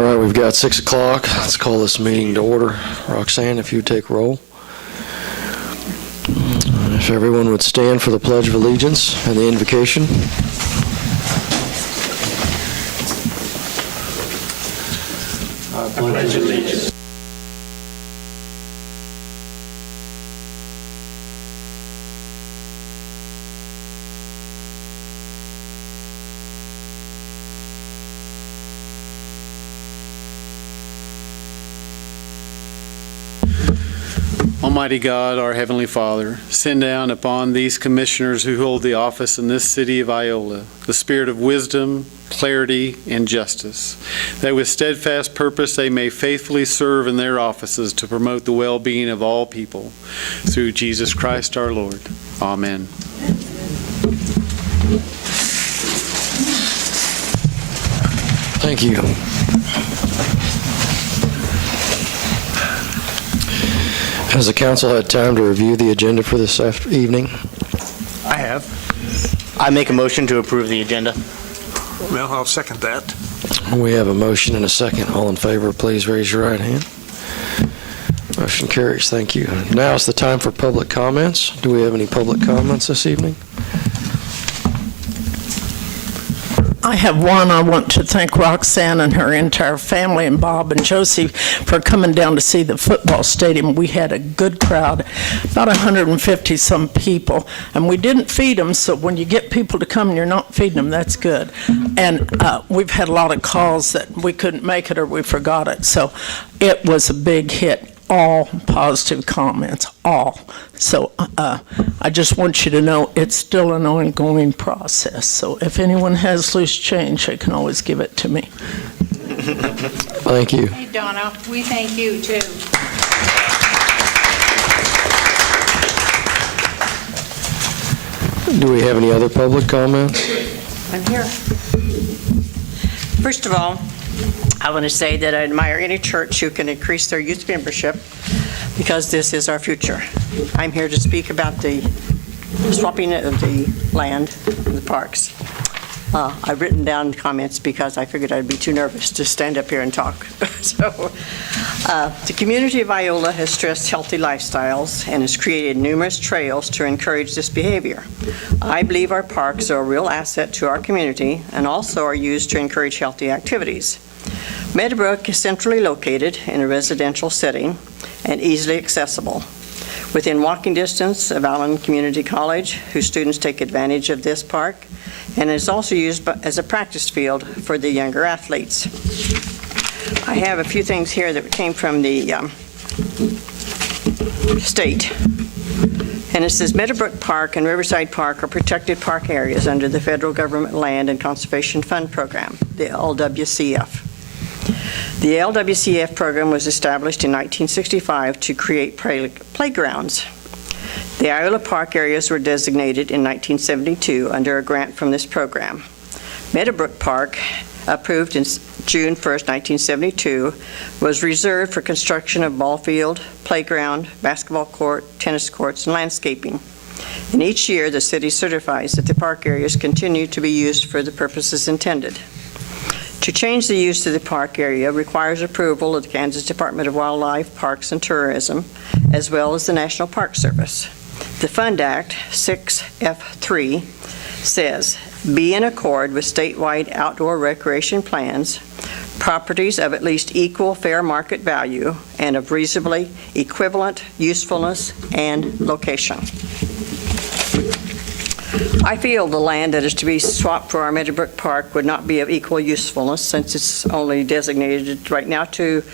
All right, we've got 6 o'clock. Let's call this meeting to order. Roxanne, if you would take roll. If everyone would stand for the Pledge of Allegiance and the invocation. I pledge allegiance. Almighty God, our Heavenly Father, send down upon these commissioners who hold the office in this city of Iola the spirit of wisdom, clarity, and justice, that with steadfast purpose they may faithfully serve in their offices to promote the well-being of all people. Through Jesus Christ our Lord. Amen. Thank you. Has the council had time to review the agenda for this evening? I have. I make a motion to approve the agenda. Well, I'll second that. We have a motion and a second. All in favor, please raise your right hand. Motion carries. Thank you. Now is the time for public comments. Do we have any public comments this evening? I have one. I want to thank Roxanne and her entire family and Bob and Josie for coming down to see the football stadium. We had a good crowd, about 150 some people, and we didn't feed them, so when you get people to come and you're not feeding them, that's good. And we've had a lot of calls that we couldn't make it or we forgot it, so it was a big hit. All positive comments, all. So I just want you to know it's still an ongoing process. So if anyone has loose change, they can always give it to me. Thank you. Hey, Donna, we thank you, too. Do we have any other public comments? I'm here. First of all, I want to say that I admire any church who can increase their youth membership because this is our future. I'm here to speak about the swapping of the land, the parks. I've written down comments because I figured I'd be too nervous to stand up here and talk. So, the community of Iola has stressed healthy lifestyles and has created numerous trails to encourage this behavior. I believe our parks are a real asset to our community and also are used to encourage healthy activities. Meadowbrook is centrally located in a residential setting and easily accessible. Within walking distance of Allen Community College, whose students take advantage of this park, and is also used as a practice field for the younger athletes. I have a few things here that came from the state. And it says Meadowbrook Park and Riverside Park are protected park areas under the Federal Government Land and Conservation Fund Program, the LWCF. The LWCF program was established in 1965 to create playgrounds. The Iola Park areas were designated in 1972 under a grant from this program. Meadowbrook Park, approved in June 1st, 1972, was reserved for construction of ball field, playground, basketball court, tennis courts, and landscaping. And each year, the city certifies that the park areas continue to be used for the purposes intended. To change the use of the park area requires approval of the Kansas Department of Wildlife, Parks, and Tourism, as well as the National Park Service. The Fund Act 6F3 says, be in accord with statewide outdoor recreation plans, properties of at least equal fair market value and of reasonably equivalent usefulness and location. I feel the land that is to be swapped for our Meadowbrook Park would not be of equal usefulness since it's only designated right now to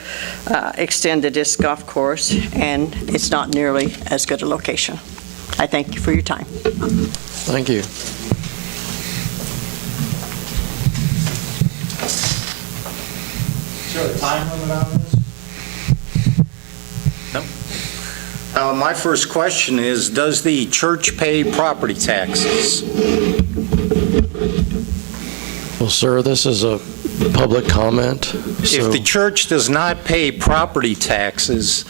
extend the disc golf course, and it's not nearly as good a location. I thank you for your time. Thank you. Is there a time limit on this? No. My first question is, does the church pay property taxes? Well, sir, this is a public comment. If the church does not pay property taxes,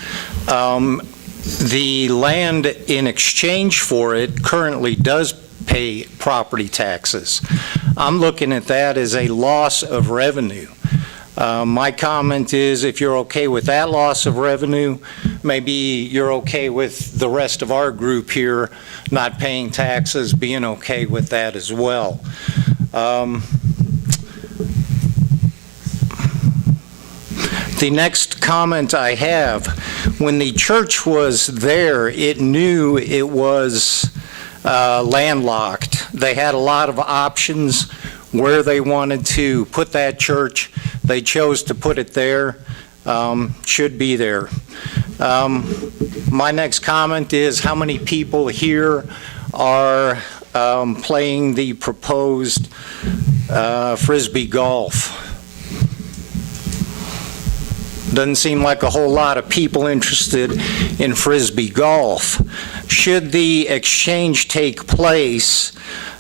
the land in exchange for it currently does pay property taxes. I'm looking at that as a loss of revenue. My comment is, if you're okay with that loss of revenue, maybe you're okay with the rest of our group here not paying taxes, being okay with that as well. The next comment I have, when the church was there, it knew it was landlocked. They had a lot of options where they wanted to put that church. They chose to put it there. Should be there. My next comment is, how many people here are playing the proposed Frisbee golf? Doesn't seem like a whole lot of people interested in Frisbee golf. Should the exchange take place,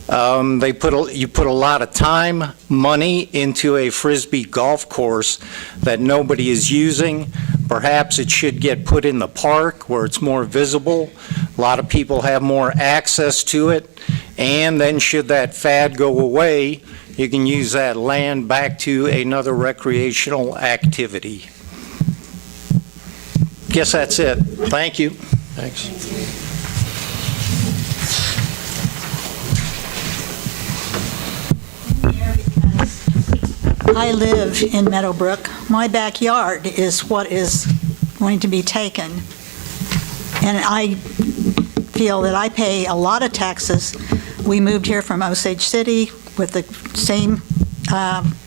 you put a lot of time, money into a Frisbee golf course that nobody is using. Perhaps it should get put in the park where it's more visible. A lot of people have more access to it. And then should that fad go away, you can use that land back to another recreational activity. Guess that's it. Thank you. Thanks. I live in Meadowbrook. My backyard is what is going to be taken. And I feel that I pay a lot of taxes. We moved here from Osage City with the same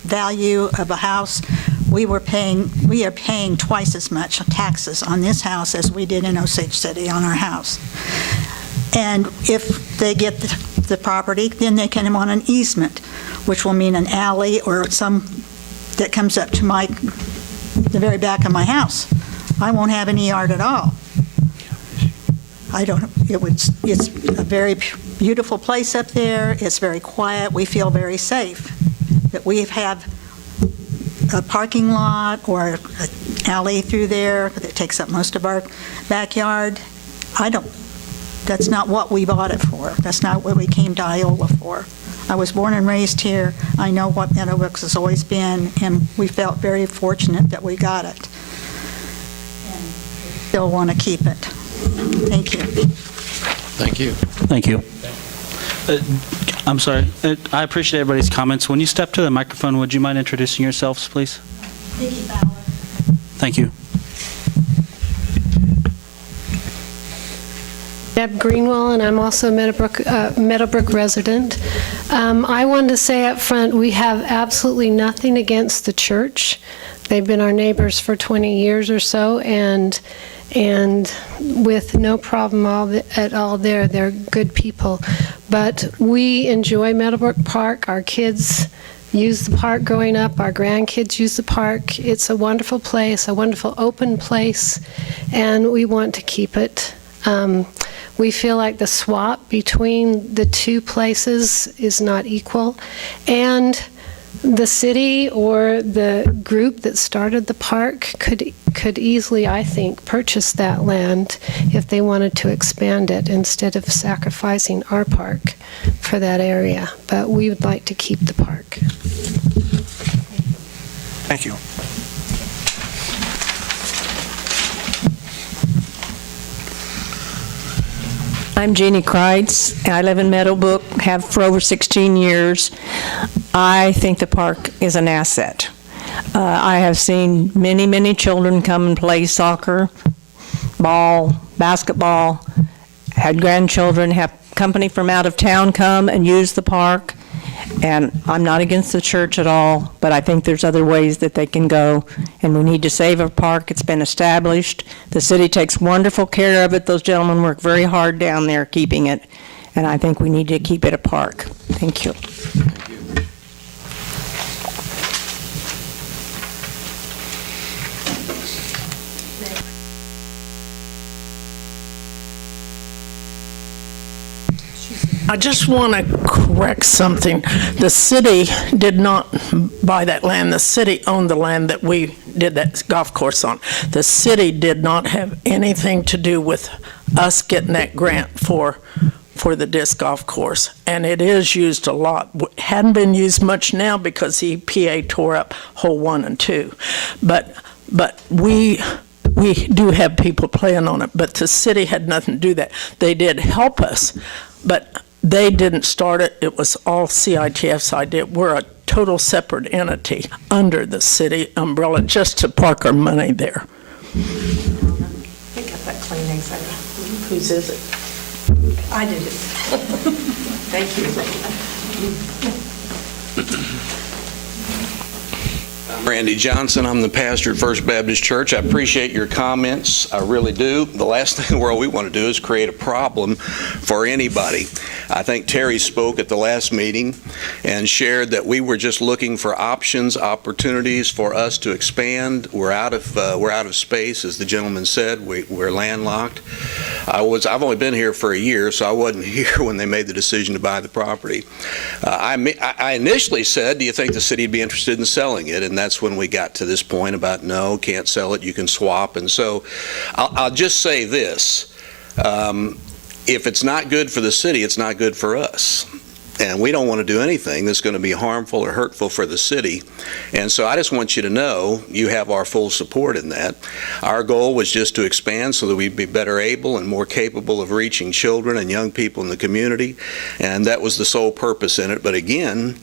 value of a house. We are paying twice as much taxes on this house as we did in Osage City on our house. And if they get the property, then they can want an easement, which will mean an alley or some that comes up to the very back of my house. I won't have any yard at all. It's a very beautiful place up there. It's very quiet. We feel very safe. That we have a parking lot or an alley through there that takes up most of our backyard. That's not what we bought it for. That's not what we came to Iola for. I was born and raised here. I know what Meadowbrook has always been, and we felt very fortunate that we got it. And still want to keep it. Thank you. Thank you. Thank you. I'm sorry. I appreciate everybody's comments. When you step to the microphone, would you mind introducing yourselves, please? Vicki Bauer. Thank you. Deb Greenwell, and I'm also a Meadowbrook resident. I wanted to say up front, we have absolutely nothing against the church. They've been our neighbors for 20 years or so, and with no problem at all there. They're good people. But we enjoy Meadowbrook Park. Our kids use the park growing up. Our grandkids use the park. It's a wonderful place, a wonderful open place, and we want to keep it. We feel like the swap between the two places is not equal, and the city or the group that started the park could easily, I think, purchase that land if they wanted to expand it instead of sacrificing our park for that area. But we would like to keep the park. Thank you. I'm Jeannie Kreitz, and I live in Meadowbrook, have for over 16 years. I think the park is an asset. I have seen many, many children come and play soccer, ball, basketball, had grandchildren, have company from out of town come and use the park. And I'm not against the church at all, but I think there's other ways that they can go, and we need to save our park. It's been established. The city takes wonderful care of it. Those gentlemen work very hard down there keeping it, and I think we need to keep it a park. Thank you. I just want to correct something. The city did not buy that land. The city owned the land that we did that golf course on. The city did not have anything to do with us getting that grant for for the disc golf course, and it is used a lot. Hadn't been used much now because the EPA tore up hole 1 and 2. But we do have people playing on it, but the city had nothing to do that. They did help us, but they didn't start it. It was all CITF's idea. We're a total separate entity under the city umbrella just to park our money there. I got that Kleenex. Whose is it? I did it. Thank you. I'm Randy Johnson. I'm the pastor at First Baptist Church. I appreciate your comments. I really do. The last thing in the world we want to do is create a problem for anybody. I think Terry spoke at the last meeting and shared that we were just looking for options, opportunities for us to expand. We're out of space, as the gentleman said. We're landlocked. I've only been here for a year, so I wasn't here when they made the decision to buy the property. I initially said, do you think the city would be interested in selling it? And that's when we got to this point about, no, can't sell it, you can swap. And so I'll just say this. If it's not good for the city, it's not good for us. And we don't want to do anything that's going to be harmful or hurtful for the city. And so I just want you to know you have our full support in that. Our goal was just to expand so that we'd be better able and more capable of reaching children and young people in the community. And that was the sole purpose in it. But again,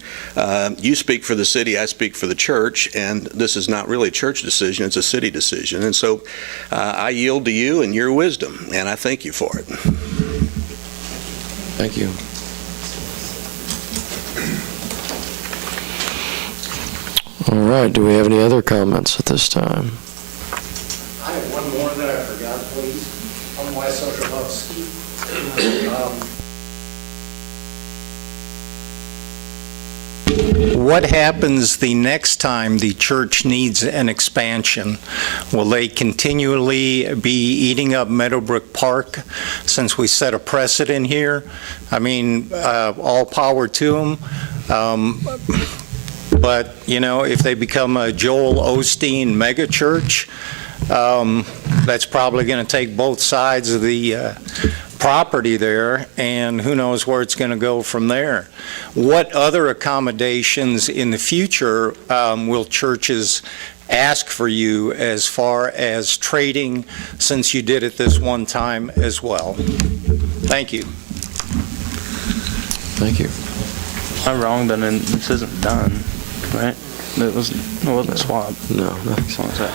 you speak for the city, I speak for the church, and this is not really a church decision, it's a city decision. And so I yield to you and your wisdom, and I thank you for it. Thank you. All right, do we have any other comments at this time? I have one more that I forgot, please. I'm Wes Oshalowski. What happens the next time the church needs an expansion? Will they continually be eating up Meadowbrook Park since we set a precedent here? I mean, all power to them. But, you know, if they become a Joel Osteen megachurch, that's probably going to take both sides of the property there, and who knows where it's going to go from there. What other accommodations in the future will churches ask for you as far as trading, since you did it this one time as well? Thank you. Thank you. Am I wrong, then this isn't done, right? It wasn't swapped. No. So what's that?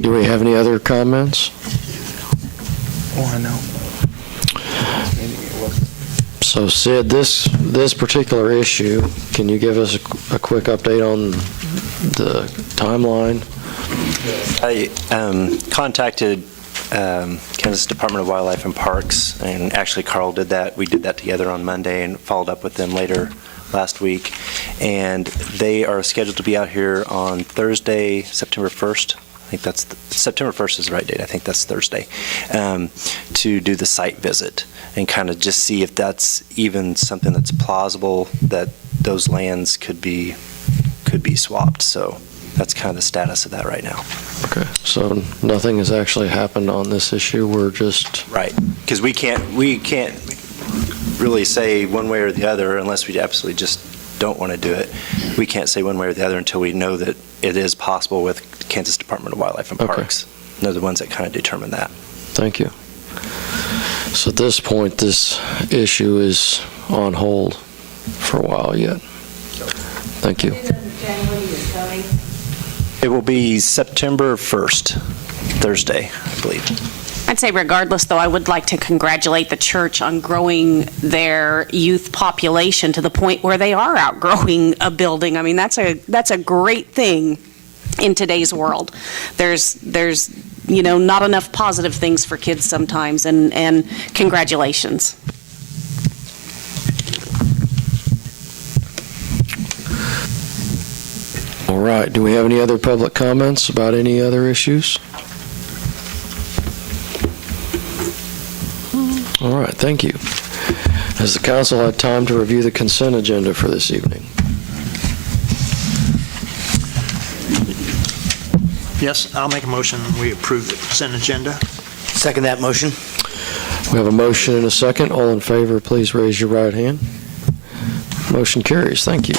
Do we have any other comments? Oh, I know. So Sid, this particular issue, can you give us a quick update on the timeline? I contacted Kansas Department of Wildlife and Parks, and actually Carl did that. We did that together on Monday and followed up with them later last week. And they are scheduled to be out here on Thursday, September 1st. I think that's September 1st is the right date. I think that's Thursday, to do the site visit and kind of just see if that's even something that's plausible that those lands could be swapped. So that's kind of the status of that right now. Okay, so nothing has actually happened on this issue. We're just right, because we can't really say one way or the other unless we absolutely just don't want to do it. We can't say one way or the other until we know that it is possible with Kansas Department of Wildlife and Parks. They're the ones that kind of determine that. Thank you. So at this point, this issue is on hold for a while yet. Thank you. It will be September 1st, Thursday, I believe. I'd say regardless, though, I would like to congratulate the church on growing their youth population to the point where they are outgrowing a building. I mean, that's a great thing in today's world. There's not enough positive things for kids sometimes, and congratulations. All right, do we have any other public comments about any other issues? All right, thank you. Has the council had time to review the consent agenda for this evening? Yes, I'll make a motion, we approve the consent agenda. Second that motion. We have a motion and a second. All in favor, please raise your right hand. Motion carries. Thank you.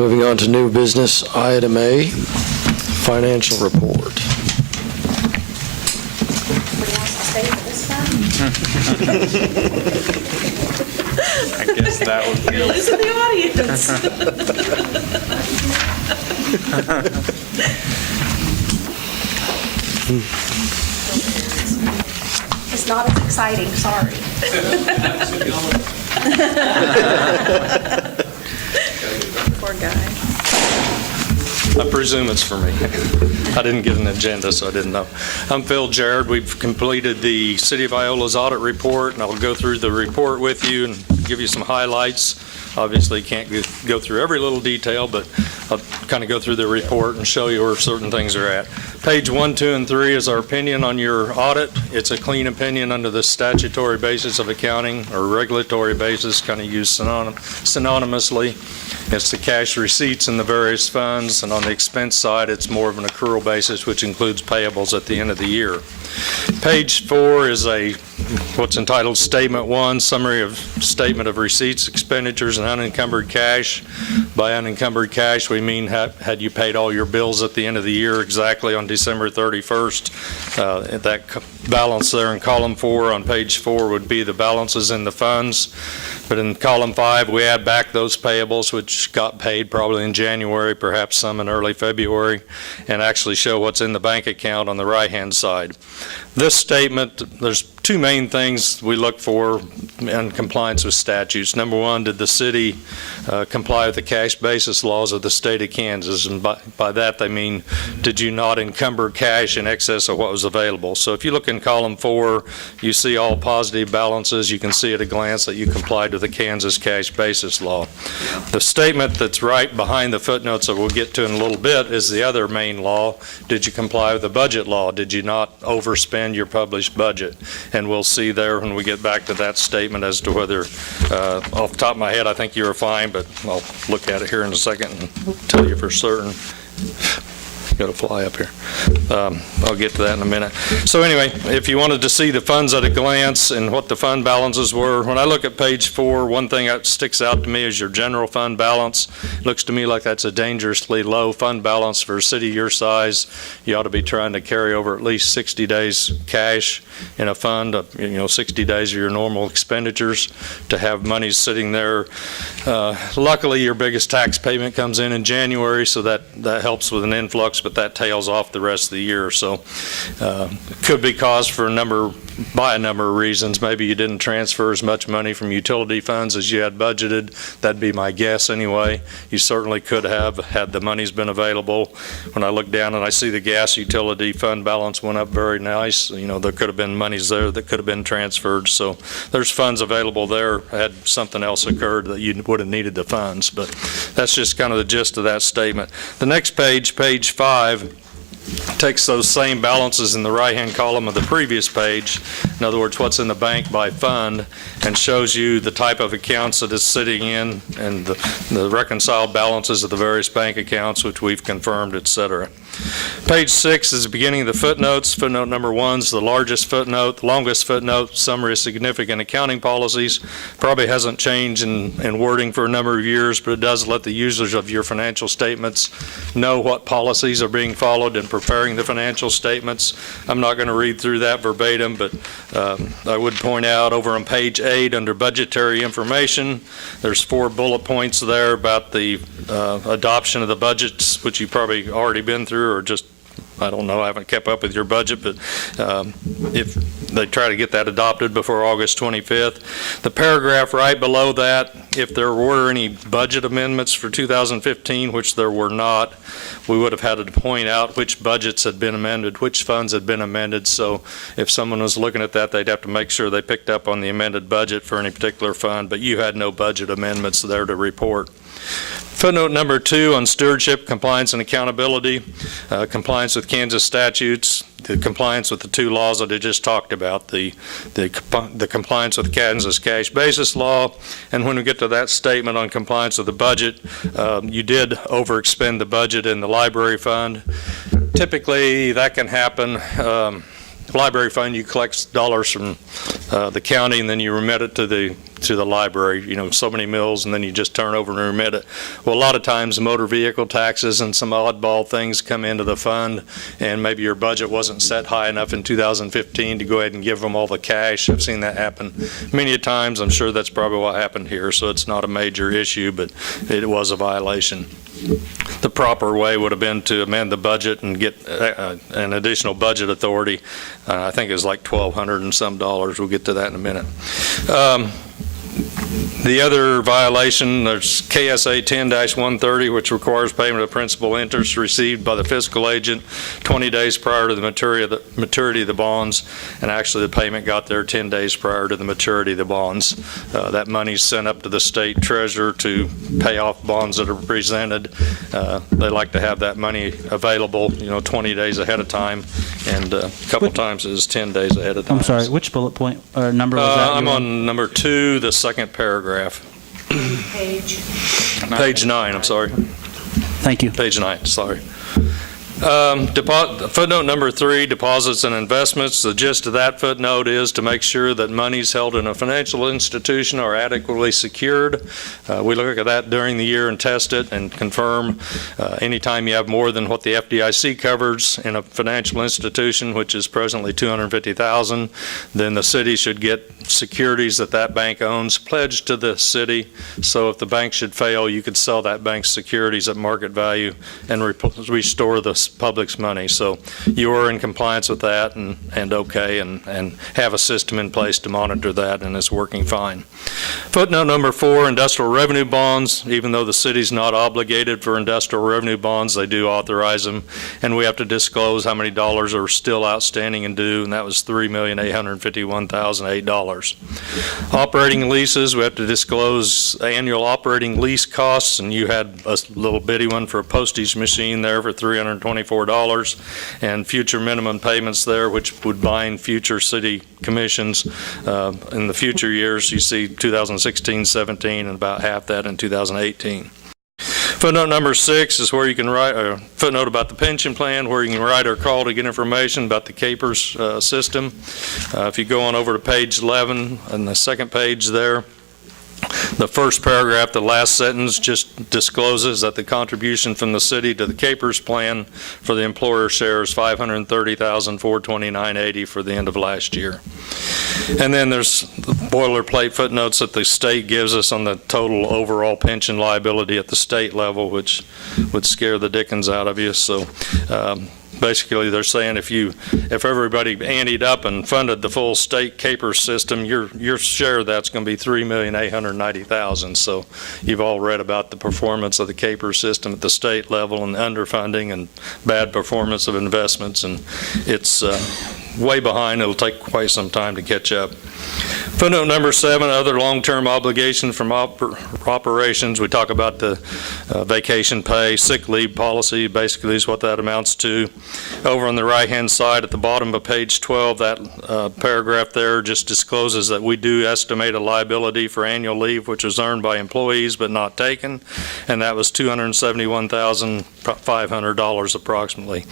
Moving on to new business, item A, financial report. I guess that would be. You're losing the audience. It's not as exciting, sorry. Poor guy. I presume it's for me. I didn't get an agenda, so I didn't know. I'm Phil Jarrett. We've completed the City of Iola's audit report, and I'll go through the report with you and give you some highlights. Obviously, can't go through every little detail, but I'll kind of go through the report and show you where certain things are at. Page 1, 2, and 3 is our opinion on your audit. It's a clean opinion under the statutory basis of accounting or regulatory basis, kind of used synonymously. It's the cash receipts in the various funds, and on the expense side, it's more of an accrual basis, which includes payables at the end of the year. Page 4 is what's entitled Statement 1, Summary of Statement of Receipts, Expenditures, and Unencumbered Cash. By unencumbered cash, we mean had you paid all your bills at the end of the year exactly on December 31st. That balance there in column 4 on page 4 would be the balances in the funds. But in column 5, we add back those payables, which got paid probably in January, perhaps some in early February, and actually show what's in the bank account on the right-hand side. This statement, there's two main things we look for in compliance with statutes. Number one, did the city comply with the cash basis laws of the state of Kansas? And by that, they mean, did you not encumber cash in excess of what was available? So if you look in column 4, you see all positive balances. You can see at a glance that you complied with the Kansas cash basis law. The statement that's right behind the footnotes that we'll get to in a little bit is the other main law. Did you comply with the budget law? Did you not overspend your published budget? And we'll see there when we get back to that statement as to whether, off the top of my head, I think you were fine, but I'll look at it here in a second and tell you for certain. Got to fly up here. I'll get to that in a minute. So anyway, if you wanted to see the funds at a glance and what the fund balances were, when I look at page 4, one thing that sticks out to me is your general fund balance. Looks to me like that's a dangerously low fund balance for a city your size. You ought to be trying to carry over at least 60 days cash in a fund, 60 days of your normal expenditures to have money sitting there. Luckily, your biggest tax payment comes in January, so that helps with an influx, but that tails off the rest of the year. So could be caused for a number of reasons. Maybe you didn't transfer as much money from utility funds as you had budgeted. That'd be my guess anyway. You certainly could have had the money's been available. When I look down and I see the gas utility fund balance went up very nice, there could have been monies there that could have been transferred. So there's funds available there had something else occurred that you would have needed the funds. But that's just kind of the gist of that statement. The next page, page 5, takes those same balances in the right-hand column of the previous page, in other words, what's in the bank by fund, and shows you the type of accounts that it's sitting in and the reconciled balances of the various bank accounts, which we've confirmed, et cetera. Page 6 is the beginning of the footnotes. Footnote number 1 is the largest footnote, the longest footnote, summary of significant accounting policies. Probably hasn't changed in wording for a number of years, but it does let the users of your financial statements know what policies are being followed in preparing the financial statements. I'm not going to read through that verbatim, but I would point out over on page 8 under budgetary information, there's 4 bullet points there about the adoption of the budgets, which you've probably already been through or just, I don't know, I haven't kept up with your budget, but if they try to get that adopted before August 25th. The paragraph right below that, if there were any budget amendments for 2015, which there were not, we would have had to point out which budgets had been amended, which funds had been amended. So if someone was looking at that, they'd have to make sure they picked up on the amended budget for any particular fund, but you had no budget amendments there to report. Footnote number 2 on stewardship, compliance, and accountability, compliance with Kansas statutes, the compliance with the 2 laws that I just talked about, the compliance with Kansas cash basis law, and when we get to that statement on compliance with the budget, you did overexpend the budget in the library fund. Typically, that can happen library fund, you collect dollars from the county, and then you remit it to the library, so many mills, and then you just turn over and remit it. Well, a lot of times motor vehicle taxes and some oddball things come into the fund, and maybe your budget wasn't set high enough in 2015 to go ahead and give them all the cash. I've seen that happen many a times. I'm sure that's probably what happened here, so it's not a major issue, but it was a violation. The proper way would have been to amend the budget and get an additional budget authority. I think it was like $1,200 and some dollars. We'll get to that in a minute. The other violation, there's KSA 10-130, which requires payment of principal interest received by the fiscal agent 20 days prior to the maturity of the bonds, and actually the payment got there 10 days prior to the maturity of the bonds. That money's sent up to the state treasurer to pay off bonds that are presented. They like to have that money available, 20 days ahead of time, and a couple times it is 10 days ahead of time. I'm sorry, which bullet point or number was that? I'm on number 2, the second paragraph. Page 9, I'm sorry. Thank you. Page 9, sorry. Footnote number 3, deposits and investments. The gist of that footnote is to make sure that monies held in a financial institution are adequately secured. We look at that during the year and test it and confirm anytime you have more than what the FDIC covers in a financial institution, which is presently $250,000, then the city should get securities that bank owns pledged to the city. So if the bank should fail, you could sell that bank's securities at market value and restore the public's money. So you are in compliance with that and okay, and have a system in place to monitor that, and it's working fine. Footnote number 4, industrial revenue bonds. Even though the city's not obligated for industrial revenue bonds, they do authorize them, and we have to disclose how many dollars are still outstanding and due, and that was $3,851,008. Operating leases, we have to disclose annual operating lease costs, and you had a little bitty one for a postage machine there for $324, and future minimum payments there, which would bind future city commissions in the future years. You see 2016, 17, and about half that in 2018. Footnote number 6 is where you can write a footnote about the pension plan, where you can write or call to get information about the CAPERS system. If you go on over to page 11 and the second page there, the first paragraph, the last sentence, just discloses that the contribution from the city to the CAPERS plan for the employer share is $530,429.80 for the end of last year. And then there's the boilerplate footnotes that the state gives us on the total overall pension liability at the state level, which would scare the dickens out of you. So basically, they're saying if everybody anteed up and funded the full state CAPERS system, your share of that's going to be $3,890,000. So you've all read about the performance of the CAPERS system at the state level and underfunding and bad performance of investments, and it's way behind. It'll take quite some time to catch up. Footnote number 7, other long-term obligation from operations. We talk about the vacation pay, sick leave policy, basically is what that amounts to. Over on the right-hand side at the bottom of page 12, that paragraph there just discloses that we do estimate a liability for annual leave, which was earned by employees but not taken, and that was $271,500 approximately.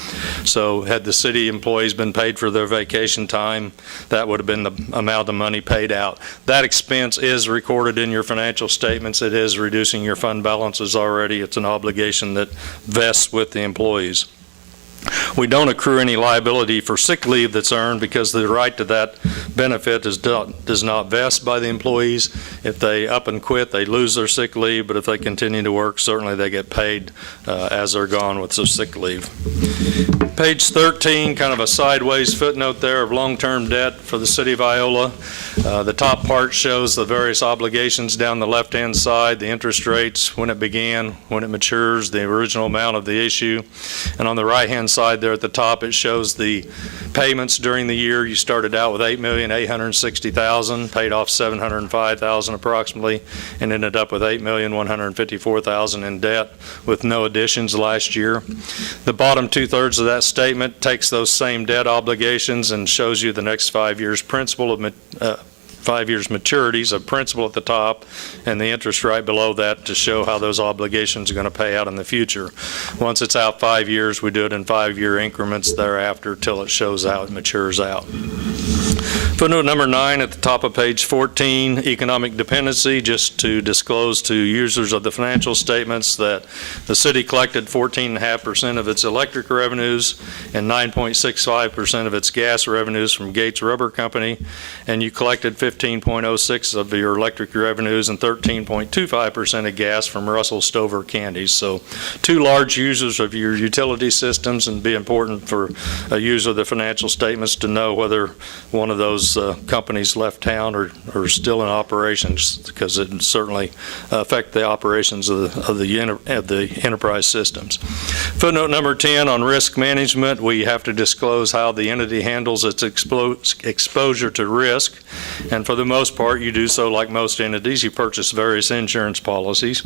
So had the city employees been paid for their vacation time, that would have been the amount of money paid out. That expense is recorded in your financial statements. It is reducing your fund balances already. It's an obligation that vests with the employees. We don't accrue any liability for sick leave that's earned because the right to that benefit does not vest by the employees. If they up and quit, they lose their sick leave, but if they continue to work, certainly they get paid as they're gone with their sick leave. Page 13, kind of a sideways footnote there of long-term debt for the city of Iola. The top part shows the various obligations down the left-hand side, the interest rates, when it began, when it matures, the original amount of the issue. And on the right-hand side there at the top, it shows the payments during the year. You started out with $8,860,000, paid off $705,000 approximately, and ended up with $8,154,000 in debt with no additions last year. The bottom 2/3 of that statement takes those same debt obligations and shows you the next 5 years principal of 5 years maturities of principal at the top and the interest right below that to show how those obligations are going to pay out in the future. Once it's out 5 years, we do it in 5-year increments thereafter till it shows out, matures out. Footnote number 9 at the top of page 14, economic dependency, just to disclose to users of the financial statements that the city collected 14.5% of its electric revenues and 9.65% of its gas revenues from Gates Rubber Company, and you collected 15.06 of your electric revenues and 13.25% of gas from Russell Stover Candies. So 2 large users of your utility systems, and be important for a user of the financial statements to know whether one of those companies left town or still in operations, because it certainly affect the operations of the enterprise systems. Footnote number 10 on risk management, we have to disclose how the entity handles its exposure to risk, and for the most part you do so like most entities. You purchase various insurance policies,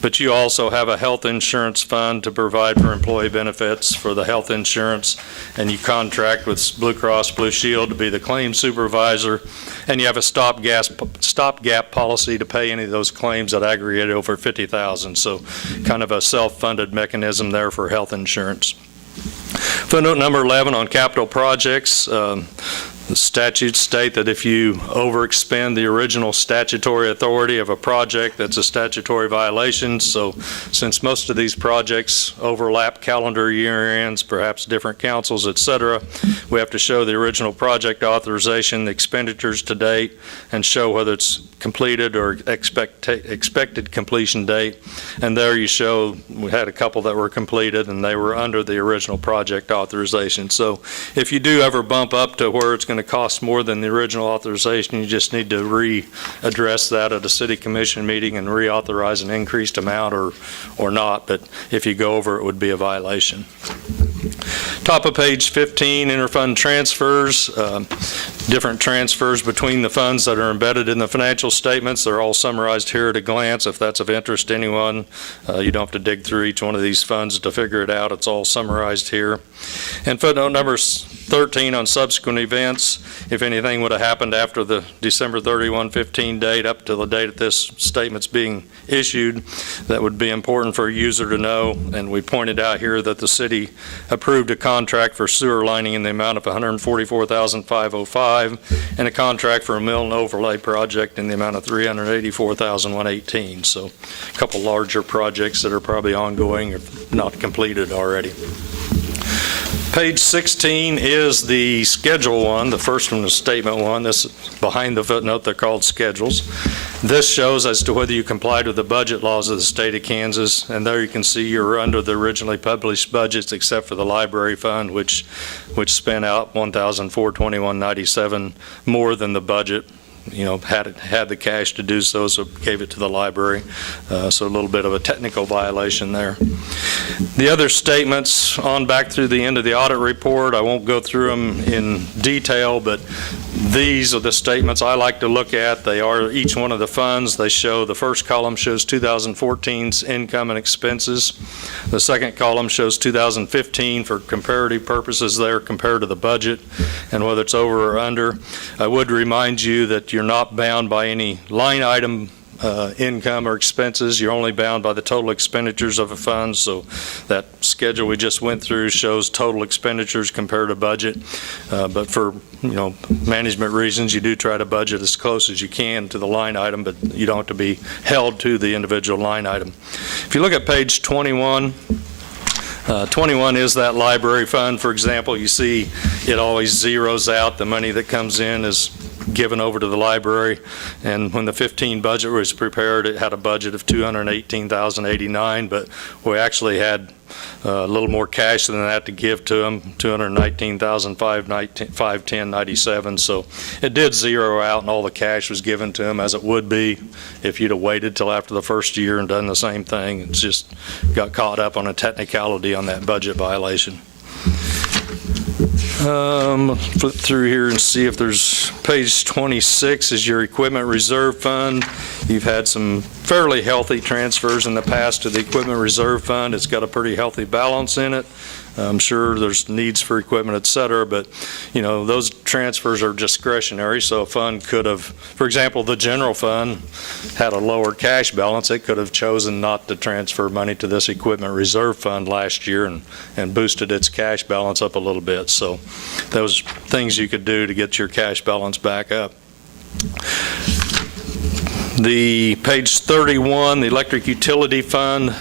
but you also have a health insurance fund to provide for employee benefits for the health insurance, and you contract with Blue Cross Blue Shield to be the claim supervisor, and you have a stopgap policy to pay any of those claims that aggregate over $50,000. So kind of a self-funded mechanism there for health insurance. Footnote number 11 on capital projects. The statutes state that if you overexpend the original statutory authority of a project, that's a statutory violation. So since most of these projects overlap calendar year ends, perhaps different councils, et cetera, we have to show the original project authorization, the expenditures to date, and show whether it's completed or expected completion date. And there you show we had a couple that were completed and they were under the original project authorization. So if you do ever bump up to where it's going to cost more than the original authorization, you just need to readdress that at a city commission meeting and reauthorize an increased amount or not. But if you go over, it would be a violation. Top of page 15, interfund transfers, different transfers between the funds that are embedded in the financial statements. They're all summarized here at a glance. If that's of interest to anyone, you don't have to dig through each one of these funds to figure it out. It's all summarized here. And footnote number 13 on subsequent events. If anything would have happened after the December 31/15 date up to the date of this statement's being issued, that would be important for a user to know. And we pointed out here that the city approved a contract for sewer lining in the amount of $144,505 and a contract for a mill and overlay project in the amount of $384,118. So a couple larger projects that are probably ongoing if not completed already. Page 16 is the schedule one. The first one is statement one. This is behind the footnote. They're called schedules. This shows as to whether you complied with the budget laws of the state of Kansas. And there you can see you're under the originally published budgets except for the library fund, which spent out $1,421.97 more than the budget. You know, had the cash to do so, so gave it to the library. So a little bit of a technical violation there. The other statements on back through the end of the audit report, I won't go through them in detail, but these are the statements I like to look at. They are each one of the funds. They show, the first column shows 2014's income and expenses. The second column shows 2015 for comparative purposes there compared to the budget and whether it's over or under. I would remind you that you're not bound by any line item income or expenses. You're only bound by the total expenditures of a fund. So that schedule we just went through shows total expenditures compared to budget. But for management reasons, you do try to budget as close as you can to the line item, but you don't have to be held to the individual line item. If you look at page 21, 21 is that library fund, for example. You see it always zeroes out. The money that comes in is given over to the library, and when the 15 budget was prepared, it had a budget of $218,089, but we actually had a little more cash than that to give to them, $219,510.97. So it did zero out, and all the cash was given to them as it would be if you'd have waited till after the first year and done the same thing. It's just got caught up on a technicality on that budget violation. Flip through here and see if there's page 26 is your equipment reserve fund. You've had some fairly healthy transfers in the past to the equipment reserve fund. It's got a pretty healthy balance in it. I'm sure there's needs for equipment, et cetera, but, you know, those transfers are discretionary, so a fund could have, for example, the general fund had a lower cash balance. It could have chosen not to transfer money to this equipment reserve fund last year and boosted its cash balance up a little bit. So those things you could do to get your cash balance back up. The page 31, the electric utility fund,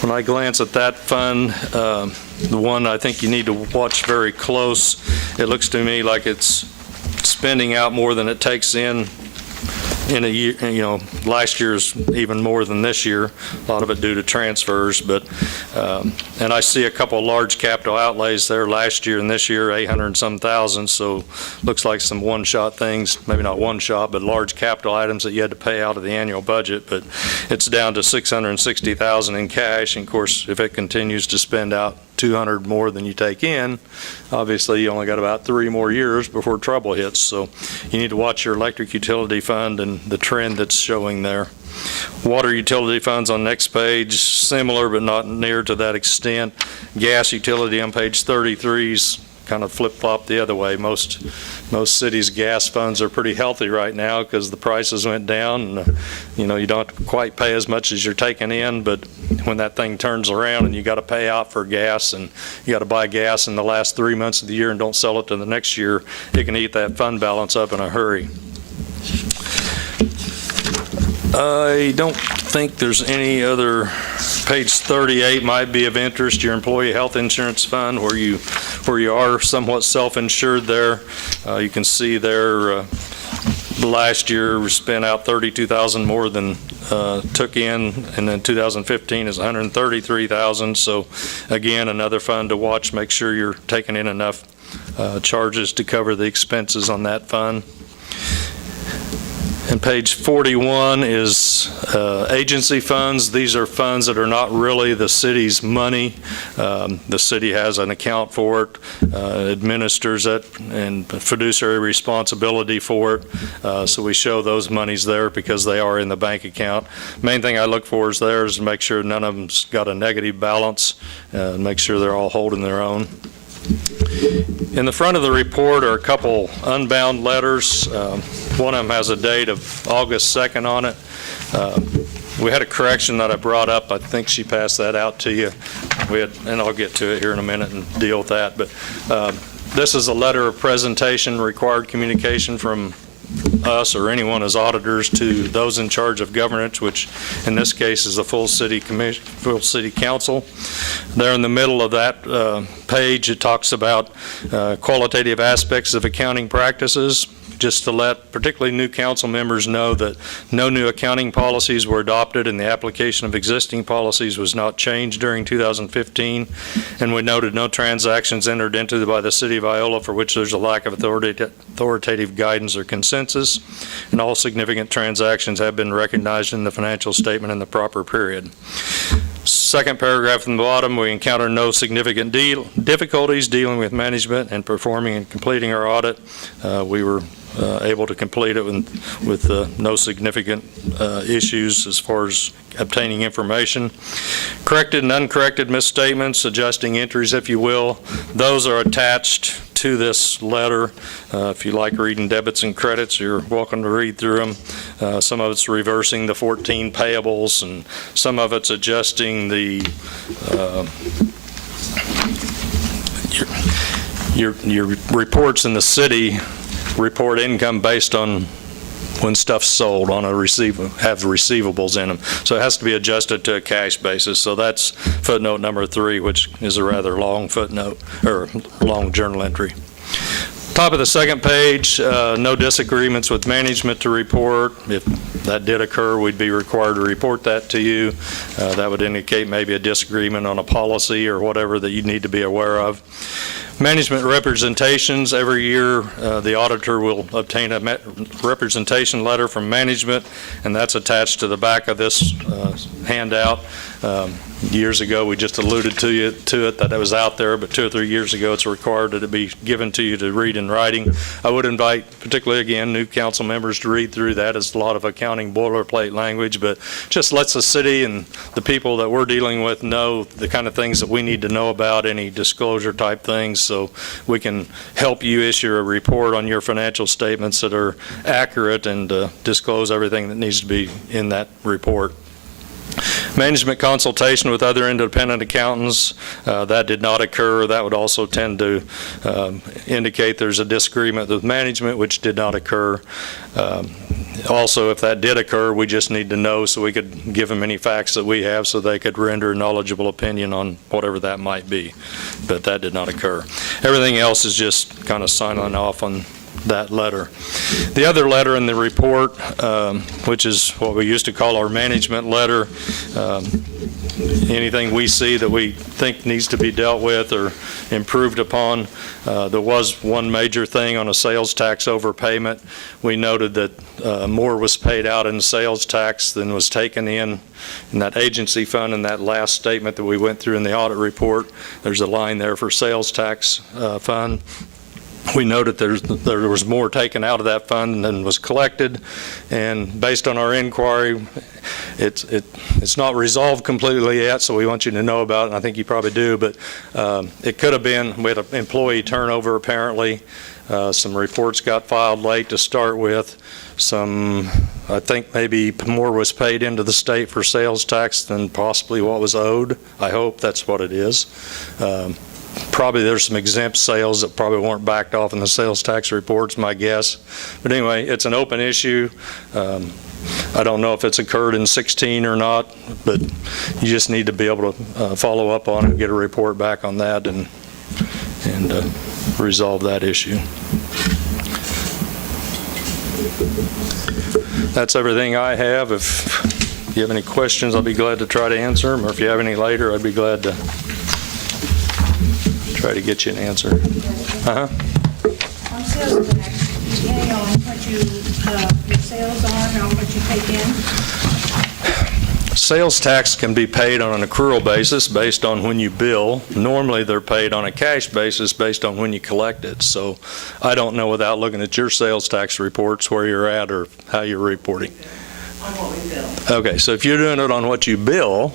when I glance at that fund, the one I think you need to watch very close, it looks to me like it's spending out more than it takes in a year. You know, last year's even more than this year, a lot of it due to transfers, but and I see a couple of large capital outlays there last year and this year, 800 and some thousand, so looks like some one-shot things, maybe not one-shot, but large capital items that you had to pay out of the annual budget, but it's down to 660,000 in cash, and of course, if it continues to spend out 200 more than you take in, obviously you only got about 3 more years before trouble hits, so you need to watch your electric utility fund and the trend that's showing there. Water utility funds on next page, similar but not near to that extent. Gas utility on page 33 is kind of flip-flop the other way. Most cities' gas funds are pretty healthy right now because the prices went down, and you know, you don't quite pay as much as you're taking in, but when that thing turns around and you got to pay out for gas and you got to buy gas in the last 3 months of the year and don't sell it to the next year, it can eat that fund balance up in a hurry. I don't think there's any other. Page 38 might be of interest, your employee health insurance fund, where you are somewhat self-insured there. You can see there last year we spent out 32,000 more than took in, and then 2015 is 133,000. So again, another fund to watch. Make sure you're taking in enough charges to cover the expenses on that fund. And page 41 is agency funds. These are funds that are not really the city's money. The city has an account for it, administers it, and fiduciary responsibility for it. So we show those monies there because they are in the bank account. Main thing I look for is there is to make sure none of them's got a negative balance, and make sure they're all holding their own. In the front of the report are a couple unbound letters. One of them has a date of August 2nd on it. We had a correction that I brought up. I think she passed that out to you. And I'll get to it here in a minute and deal with that. But this is a letter of presentation, required communication from us or anyone as auditors to those in charge of governance, which in this case is the full city council. There in the middle of that page, it talks about qualitative aspects of accounting practices, just to let particularly new council members know that no new accounting policies were adopted and the application of existing policies was not changed during 2015. And we noted no transactions entered into by the city of Iola for which there's a lack of authoritative guidance or consensus, and all significant transactions have been recognized in the financial statement in the proper period. Second paragraph from the bottom, we encounter no significant difficulties dealing with management and performing and completing our audit. We were able to complete it with no significant issues as far as obtaining information. Corrected and uncorrected misstatements, adjusting entries, if you will, those are attached to this letter. If you like reading debits and credits, you're welcome to read through them. Some of it's reversing the 14 payables, and some of it's adjusting the your reports in the city report income based on when stuff's sold on a have receivables in them. So it has to be adjusted to a cash basis. So that's footnote number 3, which is a rather long footnote or long journal entry. Top of the second page, no disagreements with management to report. If that did occur, we'd be required to report that to you. That would indicate maybe a disagreement on a policy or whatever that you need to be aware of. Management representations, every year the auditor will obtain a representation letter from management, and that's attached to the back of this handout. Years ago, we just alluded to it, that it was out there, but 2 or 3 years ago, it's required that it be given to you to read in writing. I would invite, particularly again, new council members to read through that. It's a lot of accounting boilerplate language, but just lets the city and the people that we're dealing with know the kind of things that we need to know about, any disclosure type things, so we can help you issue a report on your financial statements that are accurate and disclose everything that needs to be in that report. Management consultation with other independent accountants, that did not occur. That would also tend to indicate there's a disagreement with management, which did not occur. Also, if that did occur, we just need to know so we could give them any facts that we have so they could render a knowledgeable opinion on whatever that might be. But that did not occur. Everything else is just kind of signing off on that letter. The other letter in the report, which is what we used to call our management letter, anything we see that we think needs to be dealt with or improved upon. There was one major thing on a sales tax overpayment. We noted that more was paid out in sales tax than was taken in that agency fund. In that last statement that we went through in the audit report, there's a line there for sales tax fund. We noted there was more taken out of that fund than was collected, and based on our inquiry, it's not resolved completely yet, so we want you to know about it, and I think you probably do, but it could have been, we had an employee turnover apparently. Some reports got filed late to start with. I think maybe more was paid into the state for sales tax than possibly what was owed. I hope that's what it is. Probably there's some exempt sales that probably weren't backed off in the sales tax reports, my guess. But anyway, it's an open issue. I don't know if it's occurred in 16 or not, but you just need to be able to follow up on it, get a report back on that, and resolve that issue. That's everything I have. If you have any questions, I'll be glad to try to answer them, or if you have any later, I'd be glad to try to get you an answer. On sales tax, depending on what your sales are, how much you take in? Sales tax can be paid on an accrual basis based on when you bill. Normally, they're paid on a cash basis based on when you collect it. So I don't know without looking at your sales tax reports where you're at or how you're reporting. On what we bill. Okay, so if you're doing it on what you bill,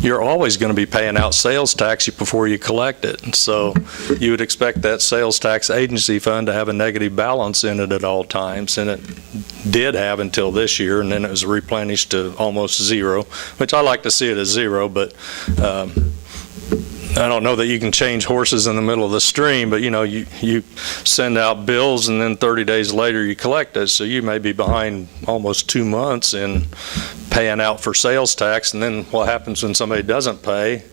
you're always going to be paying out sales tax before you collect it. So you would expect that sales tax agency fund to have a negative balance in it at all times, and it did have until this year, and then it was replenished to almost zero, which I like to see it as zero, but I don't know that you can change horses in the middle of the stream, but you send out bills and then 30 days later you collect it, so you may be behind almost 2 months in paying out for sales tax, and then what happens when somebody doesn't pay,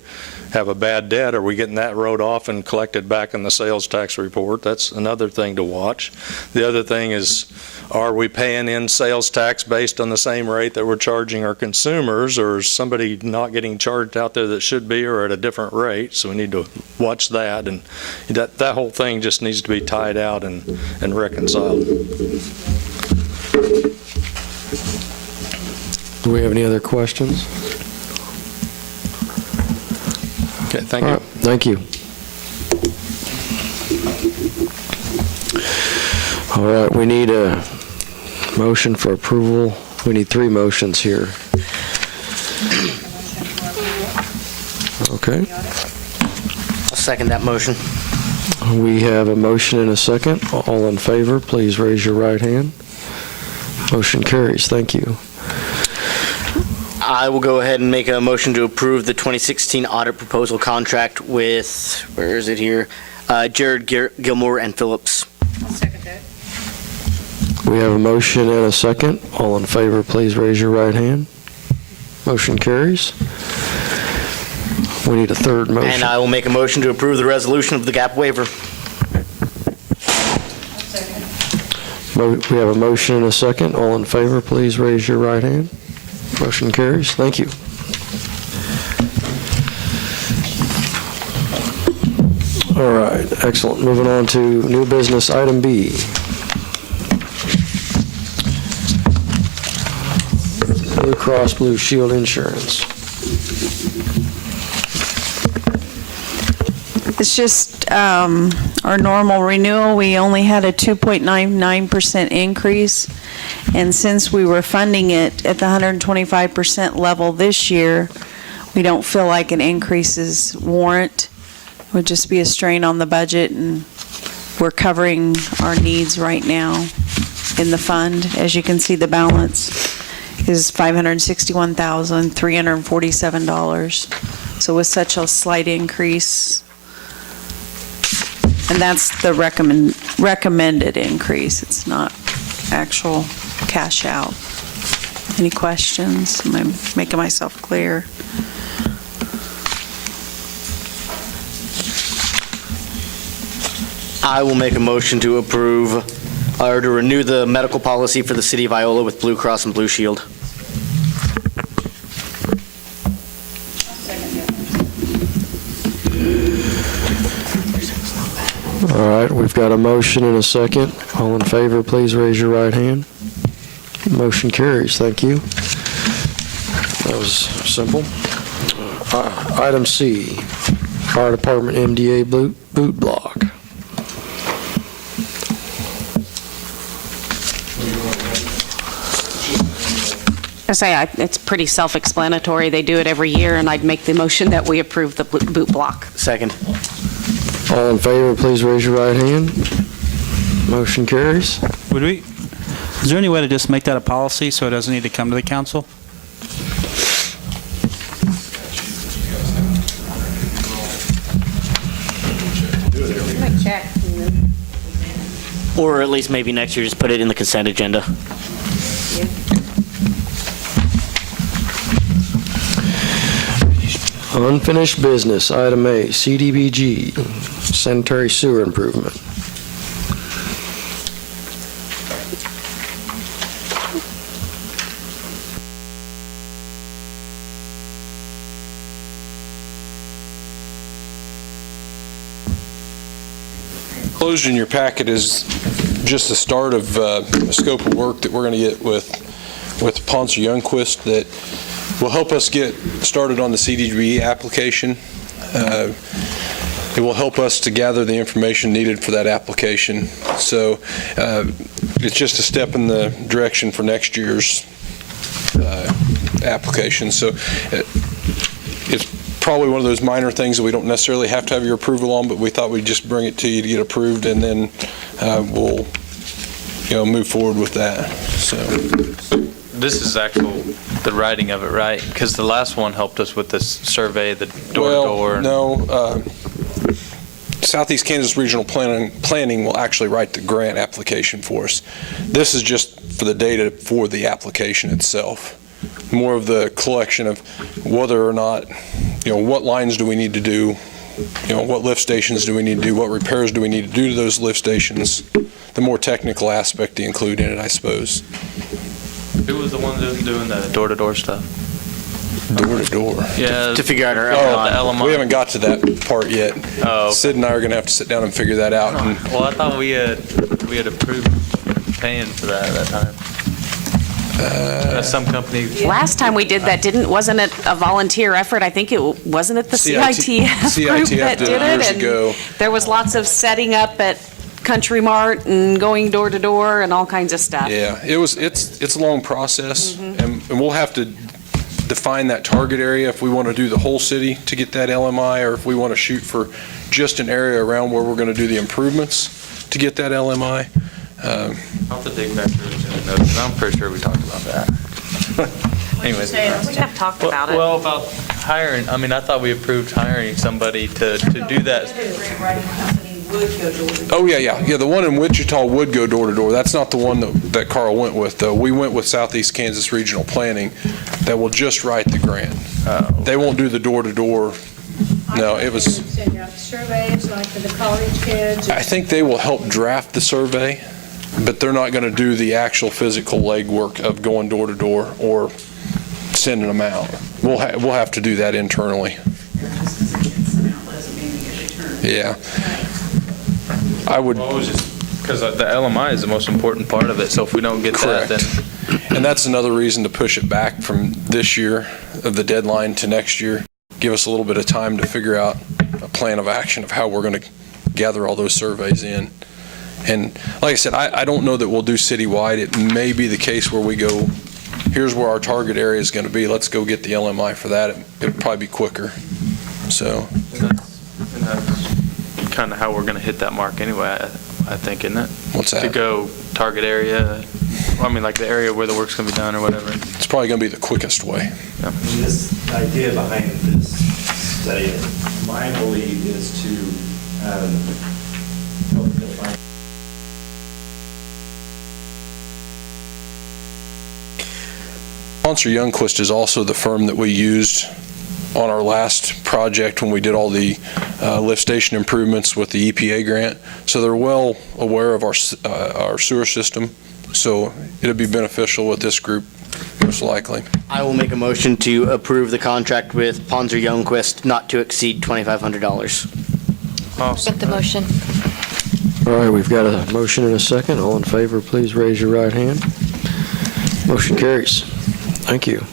have a bad debt? Are we getting that wrote off and collected back in the sales tax report? That's another thing to watch. The other thing is, are we paying in sales tax based on the same rate that we're charging our consumers, or is somebody not getting charged out there that should be, or at a different rate? So we need to watch that, and that whole thing just needs to be tied out and reconciled. Do we have any other questions? Okay, thank you. All right, thank you. All right, we need a motion for approval. We need 3 motions here. Okay. I'll second that motion. We have a motion and a second. All in favor, please raise your right hand. Motion carries. Thank you. I will go ahead and make a motion to approve the 2016 audit proposal contract with, where is it here? Jared Gilmore and Phillips. I'll second that. We have a motion and a second. All in favor, please raise your right hand. Motion carries. We need a third motion. And I will make a motion to approve the resolution of the gap waiver. I'll second. We have a motion and a second. All in favor, please raise your right hand. Motion carries. Thank you. All right, excellent. Moving on to new business, item B. Blue Cross Blue Shield Insurance. It's just our normal renewal. We only had a 2.99% increase. And since we were funding it at the 125% level this year, we don't feel like an increase is warrant. It would just be a strain on the budget, and we're covering our needs right now in the fund. As you can see, the balance is $561,347. So with such a slight increase, and that's the recommended increase. It's not actual cash out. Any questions? Am I making myself clear? I will make a motion to approve or to renew the medical policy for the city of Iola with Blue Cross and Blue Shield. All right, we've got a motion and a second. All in favor, please raise your right hand. Motion carries. Thank you. That was simple. Item C, Fire Department MDA boot block. I say it's pretty self-explanatory. They do it every year, and I'd make the motion that we approve the boot block. Second. All in favor, please raise your right hand. Motion carries. Is there any way to just make that a policy so it doesn't need to come to the council? Or at least maybe next year, just put it in the consent agenda. Unfinished business, item A, CDBG, sanitary sewer improvement. Enclosed in your packet is just the start of a scope of work that we're going to get with Ponce Youngquist that will help us get started on the CDBG application. It will help us to gather the information needed for that application. So it's just a step in the direction for next year's application. So it's probably one of those minor things that we don't necessarily have to have your approval on, but we thought we'd just bring it to you to get approved, and then we'll move forward with that. So. This is the writing of it, right? Because the last one helped us with this survey, the door-to-door. No. Southeast Kansas Regional Planning will actually write the grant application for us. This is just for the data for the application itself. More of the collection of whether or not, what lines do we need to do, what lift stations do we need to do, what repairs do we need to do to those lift stations, the more technical aspect to include in it, I suppose. Who was the one doing the door-to-door stuff? Door-to-door? Yeah. To figure out our LMI. We haven't got to that part yet. Oh. Sid and I are going to have to sit down and figure that out. Well, I thought we had approved paying for that at that time. Some company. Last time we did that, wasn't it a volunteer effort? I think wasn't it the CITF group that did it? Years ago. There was lots of setting up at Country Mart and going door to door and all kinds of stuff. Yeah, it's a long process, and we'll have to define that target area if we want to do the whole city to get that LMI, or if we want to shoot for just an area around where we're going to do the improvements to get that LMI. I'll have to dig back through the notes. I'm pretty sure we talked about that. Anyways, we have talked about it. Well, about hiring. I mean, I thought we approved hiring somebody to do that. Oh, yeah. The one in Wichita would go door to door. That's not the one that Carl went with, though. We went with Southeast Kansas Regional Planning that will just write the grant. They won't do the door to door. No, it was. Send out surveys like for the college kids. I think they will help draft the survey, but they're not going to do the actual physical legwork of going door to door or sending them out. We'll have to do that internally. Yeah. I would. Because the LMI is the most important part of it, so if we don't get Correct. that, then. And that's another reason to push it back from this year, of the deadline, to next year. Give us a little bit of time to figure out a plan of action of how we're going to gather all those surveys in. And like I said, I don't know that we'll do citywide. It may be the case where we go, here's where our target area is going to be. Let's go get the LMI for that. It'll probably be quicker. So. And that's kind of how we're going to hit that mark anyway, I think, isn't it? What's that? To go target area, well, I mean, like the area where the work's going to be done or whatever. It's probably going to be the quickest way. Yeah. And this idea behind this study, my belief is to help define. Sponsor Youngquist is also the firm that we used on our last project when we did all the lift station improvements with the EPA grant. So they're well aware of our sewer system. So it'll be beneficial with this group, most likely. I will make a motion to approve the contract with Ponzer Youngquist not to exceed $2,500. Second the motion. All right, we've got a motion and a second. All in favor, please raise your right hand. Motion carries. Thank you.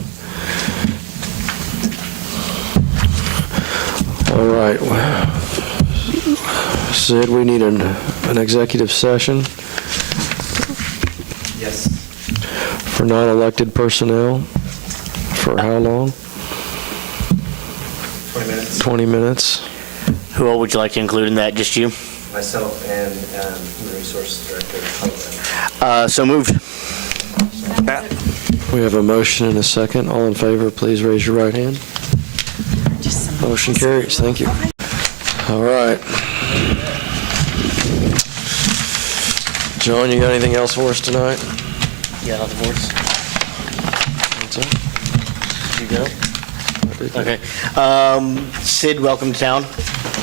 All right. Sid, we need an executive session Yes. for non-elected personnel. For how long? 20 minutes. 20 minutes. Who all would you like to include in that? Just you? Myself and Human Resources Director. So moved. We have a motion and a second. All in favor, please raise your right hand. Motion carries. Thank you. All right. John, you got anything else for us tonight? Yeah, nothing for us. That's it? You go? Okay. Sid, welcome to town.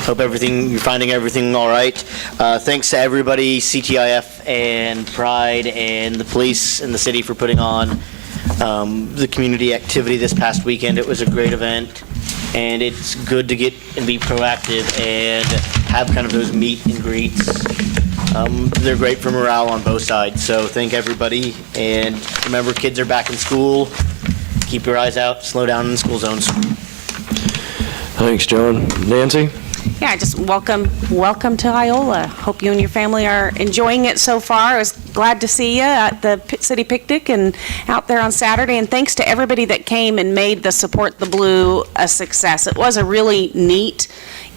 Hope you're finding everything all right. Thanks to everybody, CTIF and Pride and the police and the city for putting on the community activity this past weekend. It was a great event, and it's good to get and be proactive and have kind of those meet and greets. They're great for morale on both sides, so thank everybody. And remember, kids are back in school. Keep your eyes out, slow down in the school zones. Thanks, John. Nancy? Yeah, just welcome to Iola. Hope you and your family are enjoying it so far. I was glad to see you at the city picnic and out there on Saturday. And thanks to everybody that came and made the Support the Blue a success. It was a really neat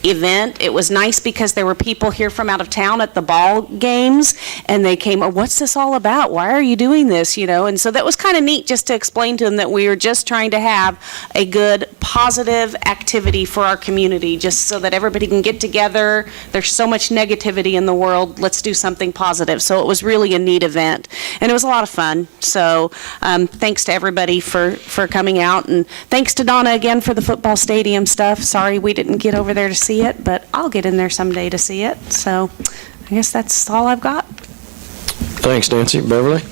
event. It was nice because there were people here from out of town at the ball games, and they came, oh, what's this all about? Why are you doing this? And so that was kind of neat just to explain to them that we were just trying to have a good, positive activity for our community, just so that everybody can get together. There's so much negativity in the world. Let's do something positive. So it was really a neat event, and it was a lot of fun. So thanks to everybody for coming out, and thanks to Donna again for the football stadium stuff. Sorry we didn't get over there to see it, but I'll get in there someday to see it. So I guess that's all I've got. Thanks, Nancy. Beverly?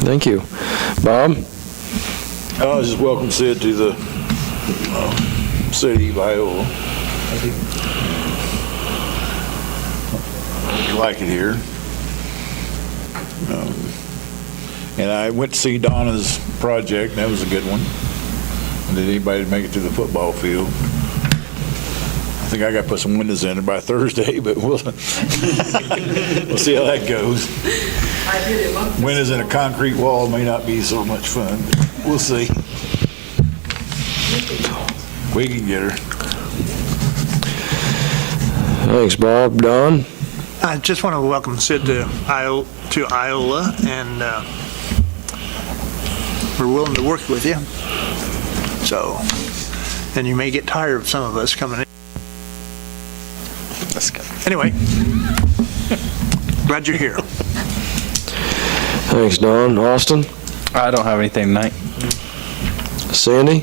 Thank you. Bob? I just welcome Sid to the city of Iola. I like it here. And I went to see Donna's project. That was a good one. And did anybody make it to the football field? I think I got to put some windows in it by Thursday, but we'll see how that goes. Windows in a concrete wall may not be so much fun, but we'll see. We can get her. Thanks, Bob. Don? I just want to welcome Sid to Iola, and we're willing to work with you. So, and you may get tired of some of us coming in. Let's go. Anyway, glad you're here. Thanks, Don. Austin? I don't have anything tonight. Sandy?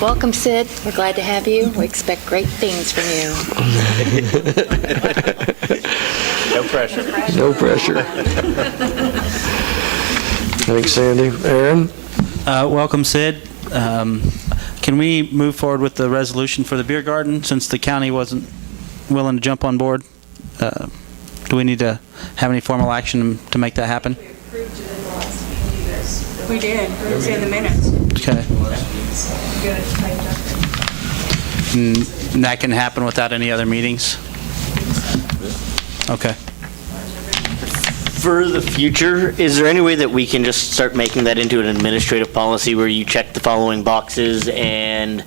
Welcome, Sid. We're glad to have you. We expect great things from you. No pressure. No pressure. Thanks, Sandy. Aaron? Welcome, Sid. Can we move forward with the resolution for the beer garden since the county wasn't willing to jump on board? Do we need to have any formal action to make that happen? We did. It was in the minutes. Okay. And that can happen without any other meetings? Okay. For the future, is there any way that we can just start making that into an administrative policy where you check the following boxes and,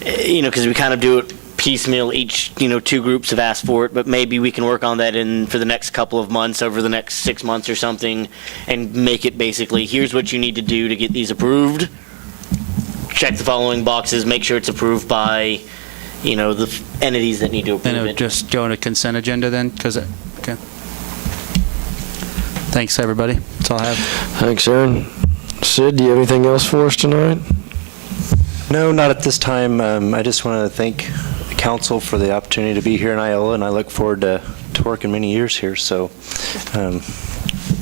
because we kind of do it piecemeal, each, 2 groups have asked for it, but maybe we can work on that for the next couple of months, over the next 6 months or something, and make it basically, here's what you need to do to get these approved. Check the following boxes, make sure it's approved by, the entities that need to approve Then it would it. just go in a consent agenda then? Okay. Thanks, everybody. That's all I have. Thanks, Aaron. Sid, do you have anything else for us tonight? No, not at this time. I just want to thank the council for the opportunity to be here in Iola, and I look forward to working many years here. So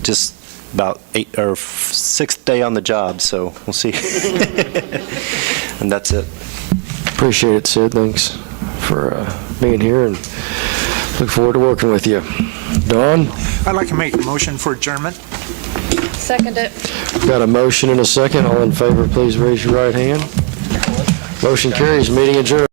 just about 8th or 6th day on the job, so we'll see. And that's it. Appreciate it, Sid. Thanks for being here, and look forward to working with you. Dawn? I'd like to make a motion for adjournment. Second it. We've got a motion and a second. All in favor, please raise your right hand. Motion carries. Meeting adjourned.